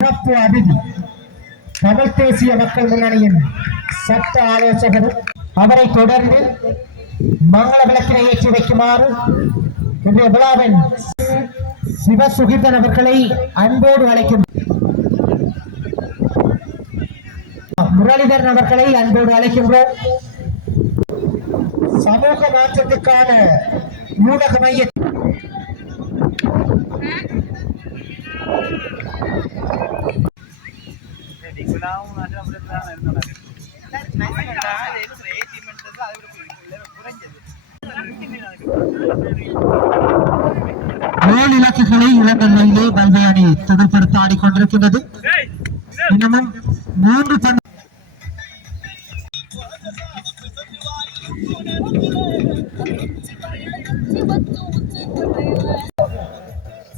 சிறப்பு அதிதி தமிழ் தேசிய மக்கள் முன்னணியின் சட்ட ஆலோசகர் அவரை தொடர்ந்து மங்கள விளக்கினை ஏற்றி வைக்குமாறு இன்றைய விழாவின் சிவசுகிதன் அவர்களை அன்போடு அழைக்கும் முரளிதரன் அவர்களை அன்போடு அழைக்கின்றோம். சமூக மாற்றத்துக்கான ஊடக மைய கோல் இலக்குகளை இலங்கையிலே பல்வே அணி தொடர்படுத்த ஆடிக்கொண்டிருக்கின்றது. இன்னமும் 3 பந்து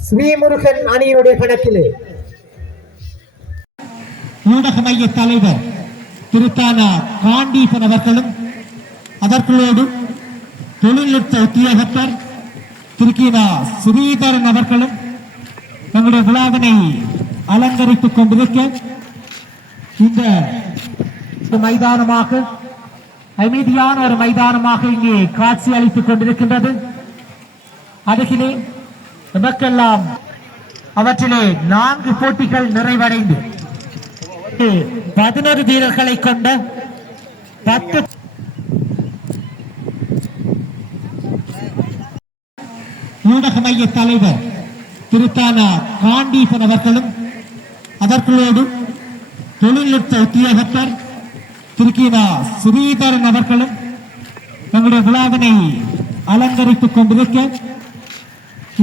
ஸ்ரீமுருகன் அணியினுடைய கணக்கிலே ஊடக மைய தலைவர் திருத்தானா காண்டீசன் அவர்களும் அதற்குள்ளோடு தொழில்நுட்ப உத்தியோகத்தர் திருக்கீனா ஸ்ரீதரன் அவர்களும் தங்களுடைய விழாவினை அலங்கரித்துக் கொண்டிருக்க இந்த மைதானமாக அமைதியான ஒரு மைதானமாக இங்கே காட்சி அளித்துக் கொண்டிருக்கின்றது. அருகிலே நமக்கெல்லாம் அவற்றிலே 4 போட்டிகள் நிறைவடைந்து 11 வீரர்களை கொண்ட 10 ஊடக மைய தலைவர் திருத்தானா காண்டீசன் அவர்களும் அதற்குள்ளோடு தொழில்நுட்ப உத்தியோகத்தர் திருக்கீனா ஸ்ரீதரன் அவர்களும் தங்களுடைய விழாவினை அலங்கரித்துக் கொண்டிருக்க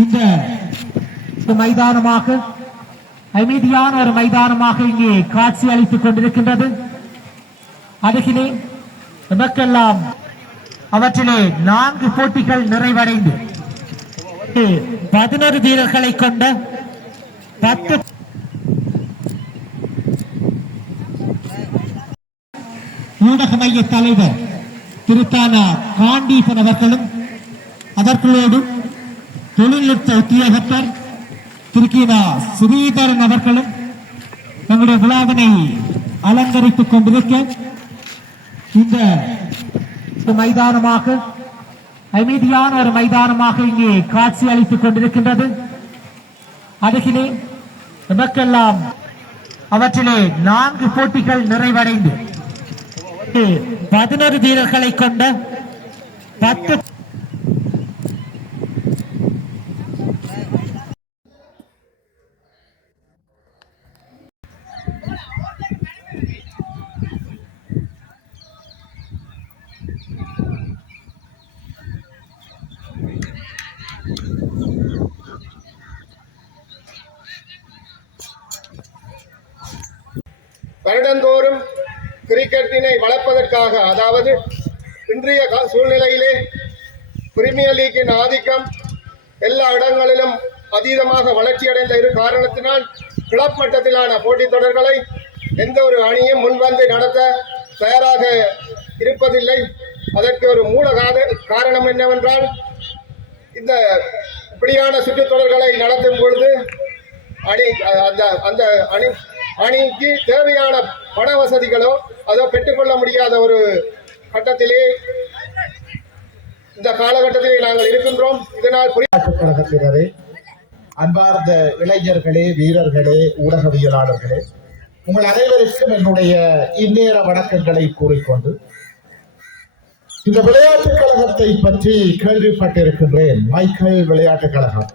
இந்த மைதானமாக அமைதியான ஒரு மைதானமாக இங்கே காட்சி அளித்துக் கொண்டிருக்கின்றது. அருகிலே நமக்கெல்லாம் அவற்றிலே 4 போட்டிகள் நிறைவடைந்து 11 வீரர்களை கொண்ட 10 ஊடக மைய தலைவர் திருத்தானா காண்டீசன் அவர்களும் அதற்குள்ளோடு தொழில்நுட்ப உத்தியோகத்தர் திருக்கீனா ஸ்ரீதரன் அவர்களும் தங்களுடைய விழாவினை அலங்கரித்துக் கொண்டிருக்க இந்த மைதானமாக அமைதியான ஒரு மைதானமாக இங்கே காட்சி அளித்துக் கொண்டிருக்கின்றது. அருகிலே நமக்கெல்லாம் அவற்றிலே 4 போட்டிகள் நிறைவடைந்து 11 வீரர்களை கொண்ட 10 வருடந்தோறும் கிரிக்கெட்டினை வளர்ப்பதற்காக, அதாவது இன்றைய சூழ்நிலையிலே பிரீமியர் லீக்கின் ஆதிக்கம் எல்லா இடங்களிலும் அதீதமாக வளர்ச்சியடைந்த இரு காரணத்தினால் கிளப் மட்டத்திலான போட்டித் தொடர்களை எந்த ஒரு அணியும் முன்வந்து நடத்த தயாராக இருப்பதில்லை. அதற்கு ஒரு மூல காரணம் என்னவென்றால், இந்த இப்படியான சுற்றுத் தொடர்களை நடத்தும் பொழுது அந்த அணிக்கு தேவையான பண வசதிகளோ அதோ பெற்றுக்கொள்ள முடியாத ஒரு கட்டத்திலே இந்த காலகட்டத்திலே நாங்கள் இருக்கின்றோம். இதனால் கழகத்தினரே, அன்பார்ந்த இளைஞர்களே, வீரர்களே, ஊடகவியலாளர்களே, உங்கள் அனைவருக்கும் என்னுடைய இந்நேர வணக்கங்களை கூறிக்கொண்டு, இந்த விளையாட்டுக் கழகத்தை பற்றி கேள்விப்பட்டிருக்கின்றேன். மைக்கேல் விளையாட்டுக் கழகம்,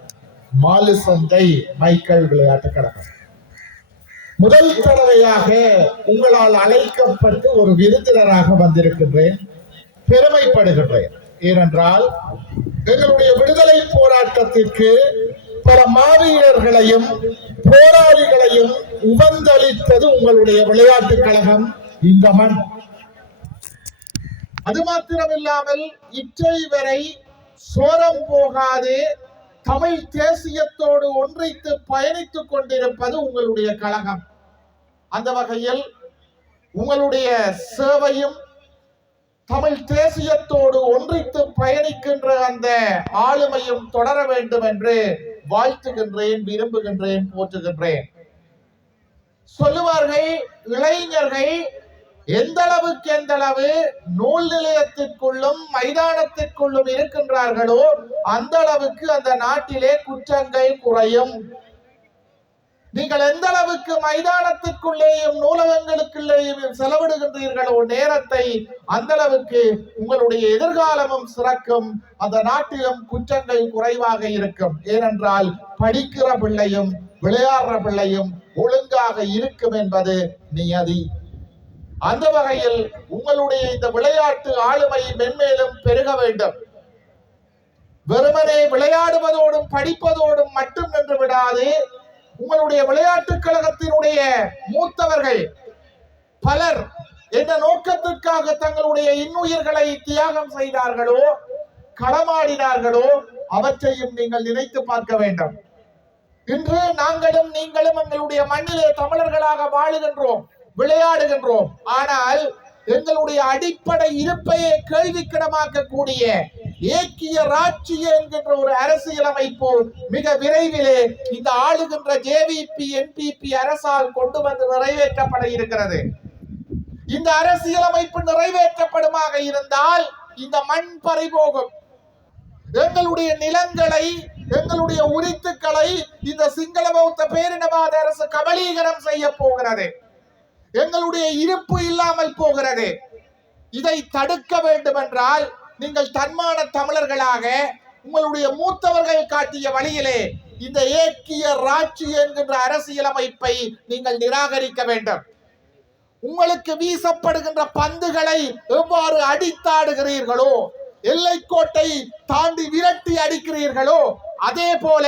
மாலு சந்தை மைக்கேல் விளையாட்டுக் கழகம். முதல் தடவையாக உங்களால் அழைக்கப்பட்டு ஒரு விருந்தினராக வந்திருக்கின்றேன். பெருமைப்படுகின்றேன். ஏனென்றால் எங்களுடைய விடுதலை போராட்டத்திற்கு பல மாவீரர்களையும் போராளிகளையும் உபந்தளித்தது உங்களுடைய விளையாட்டுக் கழகம், இந்த மண். அது மாத்திரமில்லாமல் இற்றை வரை சோரம் போகாதே தமிழ் தேசியத்தோடு ஒன்றித்து பயணித்துக் கொண்டிருப்பது உங்களுடைய கழகம். அந்த வகையில் உங்களுடைய சேவையும் தமிழ் தேசியத்தோடு ஒன்றித்து பயணிக்கின்ற அந்த ஆளுமையும் தொடர வேண்டும் என்று வாழ்த்துகின்றேன், விரும்புகின்றேன், போற்றுகின்றேன். சொல்லுவார்கள், இளைஞர்கள் எந்த அளவு நூல் நிலையத்திற்குள்ளும் மைதானத்திற்குள்ளும் இருக்கின்றார்களோ அந்த அளவுக்கு அந்த நாட்டிலே குற்றங்கள் குறையும். நீங்கள் எந்த அளவுக்கு மைதானத்திற்குள்ளேயும் நூலகங்களுக்குள்ளேயும் செலவிடுகின்றீர்களோ நேரத்தை, அந்த அளவுக்கு உங்களுடைய எதிர்காலமும் சிறக்கும். அந்த நாட்டிலும் குற்றங்கள் குறைவாக இருக்கும். ஏனென்றால் படிக்கிற பிள்ளையும் விளையாடுற பிள்ளையும் ஒழுங்காக இருக்கும் என்பது நியதி. அந்த வகையில் உங்களுடைய இந்த விளையாட்டு ஆளுமை மென்மேலும் பெருக வேண்டும். வெறுமனே விளையாடுவதோடும் படிப்பதோடும் மட்டும் நின்று விடாது. உங்களுடைய விளையாட்டுக் கழகத்தினுடைய மூத்தவர்கள் பலர் என்ன நோக்கத்திற்காக தங்களுடைய இன்னுயிர்களை தியாகம் செய்தார்களோ, களமாடினார்களோ, அவற்றையும் நீங்கள் நினைத்து பார்க்க வேண்டும். இன்று நாங்களும் நீங்களும் எங்களுடைய மண்ணிலே தமிழர்களாக வாழுகின்றோம், விளையாடுகின்றோம். ஆனால் எங்களுடைய அடிப்படை இருப்பையே கேள்விக்கிடமாக்கக்கூடிய ஏக்கிய ராட்சிய என்கின்ற ஒரு அரசியலமைப்பு மிக விரைவிலே இந்த ஆளுகின்ற ஜேவிபி என்பிபி அரசால் கொண்டு வந்து நிறைவேற்றப்பட இருக்கிறது. இந்த அரசியலமைப்பு நிறைவேற்றப்படுமாக இருந்தால் இந்த மண் பறிபோகும். எங்களுடைய நிலங்களை, எங்களுடைய உரித்துக்களை இந்த சிங்கள பௌத்த பேரினவாத அரசு கபலீகரம் செய்ய போகிறது. எங்களுடைய இருப்பு இல்லாமல் போகிறது. இதை தடுக்க வேண்டும் என்றால் நீங்கள் தன்மான தமிழர்களாக உங்களுடைய மூத்தவர்கள் காட்டிய வழியிலே இந்த ஏக்கிய ராட்சி என்கின்ற அரசியலமைப்பை நீங்கள் நிராகரிக்க வேண்டும். உங்களுக்கு வீசப்படுகின்ற பந்துகளை எவ்வாறு அடித்தாடுகிறீர்களோ, எல்லைக்கோட்டை தாண்டி விரட்டி அடிக்கிறீர்களோ, அதே போல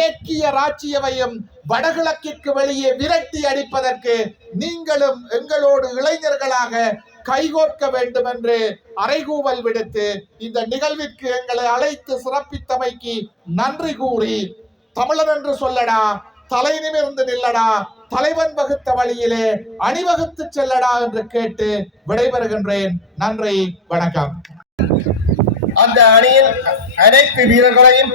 ஏக்கிய ராட்சியவையும் வடகிழக்கிற்கு வெளியே விரட்டி அடிப்பதற்கு நீங்களும் எங்களோடு இளைஞர்களாக கைகோர்க்க வேண்டும் என்று அறைகூவல் விடுத்து இந்த நிகழ்விற்கு எங்களை அழைத்து சிறப்பித்தமைக்கு நன்றி கூறி, தமிழன் என்று சொல்லடா, தலை நிமிர்ந்து நில்லடா, தலைவன் வகுத்த வழியிலே அணிவகுத்து செல்லடா என்று கேட்டு விடைபெறுகின்றேன். நன்றி, வணக்கம். அந்த அணியின் அனைத்து வீரர்களையும்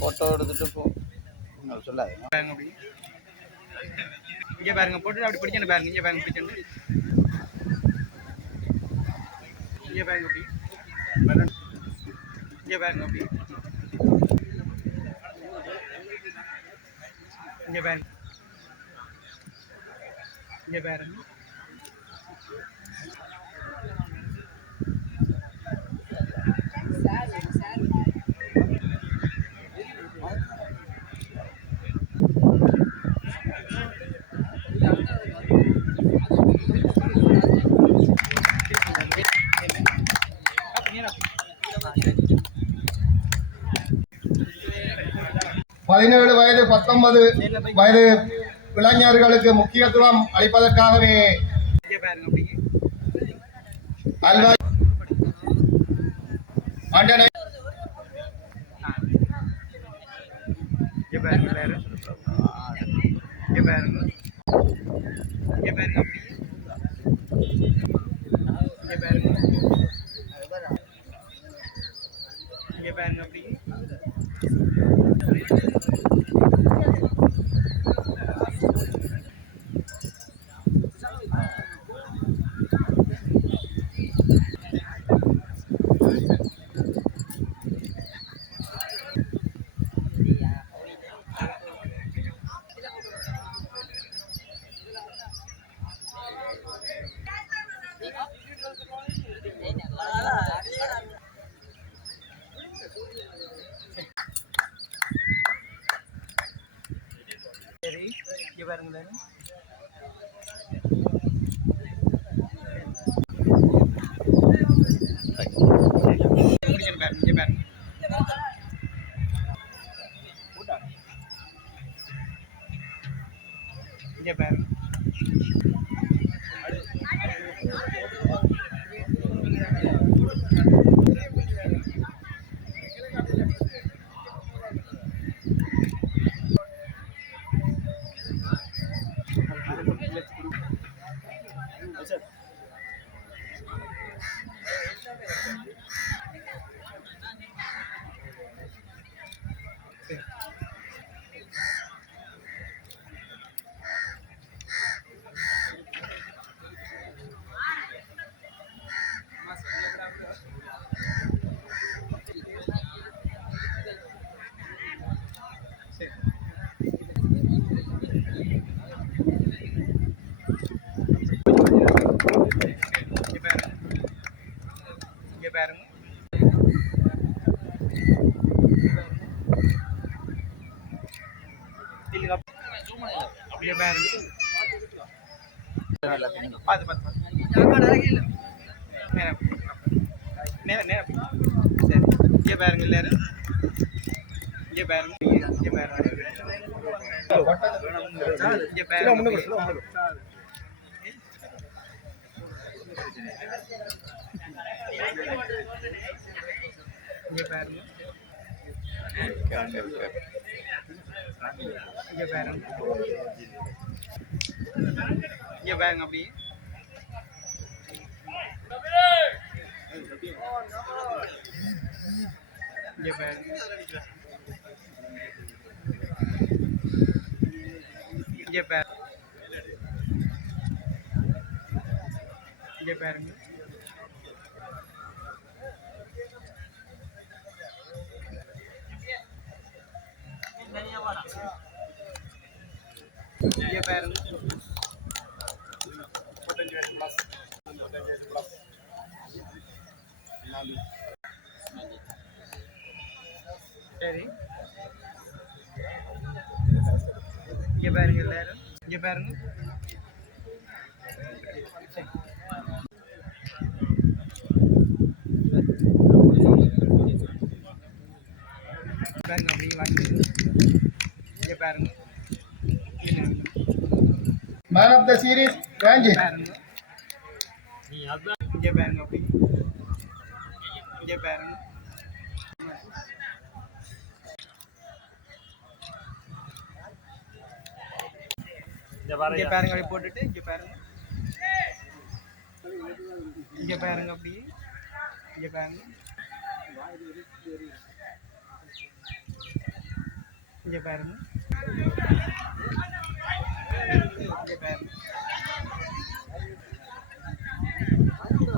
போட்டோ எடுத்துட்டு போ சொல்லாது. இங்கே பாருங்க, போட்டு அப்படி பிடிச்சேன்னு பாருங்க. இங்கே பாருங்க, பிடிச்சேன்னு இங்கே பாருங்க, அப்படி இங்கே பாருங்க, அப்படி இங்கே பாருங்க, இங்கே பாருங்க. பதினேழு வயது 19 வயது இளைஞர்களுக்கு முக்கியத்துவம் அளிப்பதற்காகவே ஆண்டனை பாருங்களேன். இங்கே பாருங்க. இங்க பாருங்க இல்லைங்க இங்க பாருங்க பார்த்து நேரம் சரி இங்க பாருங்க எல்லாரும் இங்க பாருங்க இங்க பாருங்க இங்க பாருங்க இங்க பாருங்க இங்க பாருங்க இங்க பாருங்க அப்படியே இங்க பாருங்க இங்க பாருங்க இங்க பாருங்க இங்க பாருங்க சரி இங்க பாருங்க எல்லாரும் இங்க பாருங்க பாருங்க அப்படி வாங்கி இங்க பாருங்க man of the series Ranjith. பாருங்க இங்க பாருங்க அப்படி இங்க பாருங்க இங்க பாருங்க அப்படி போட்டுட்டு இங்க பாருங்க இங்க பாருங்க அப்படி இங்க பாருங்க இங்க பாருங்க இங்க பாருங்க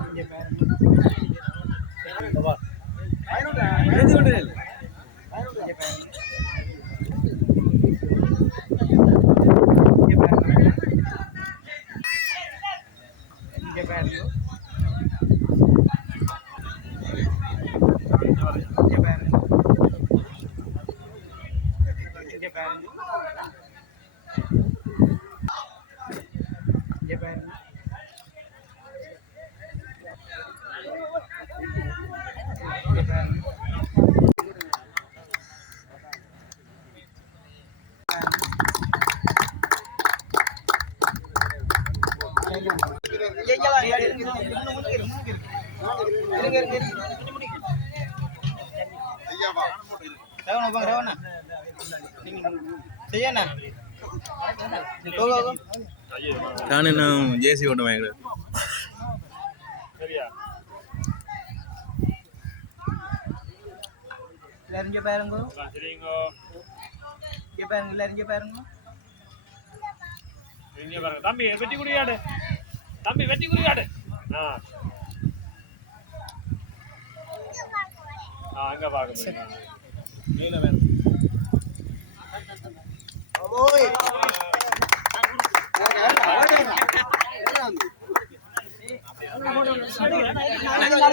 இங்க பாருங்க இங்க பாருங்க இங்க பாருங்க இங்க பாருங்க இங்க பாருங்க இங்க பாருங்க நான் ஜேசி ஓட்ட வாங்க எல்லாரும் இங்க பாருங்க இங்க பாருங்க எல்லாரும் இங்க பாருங்க தம்பி வெட்டி குடியாடு தம்பி வெட்டி குடியாடு அங்க பார்க்க முடியும் நீல வேணும்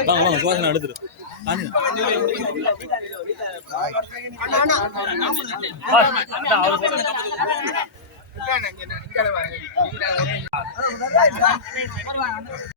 வாங்க சுவாசனை எடுத்துரு இங்க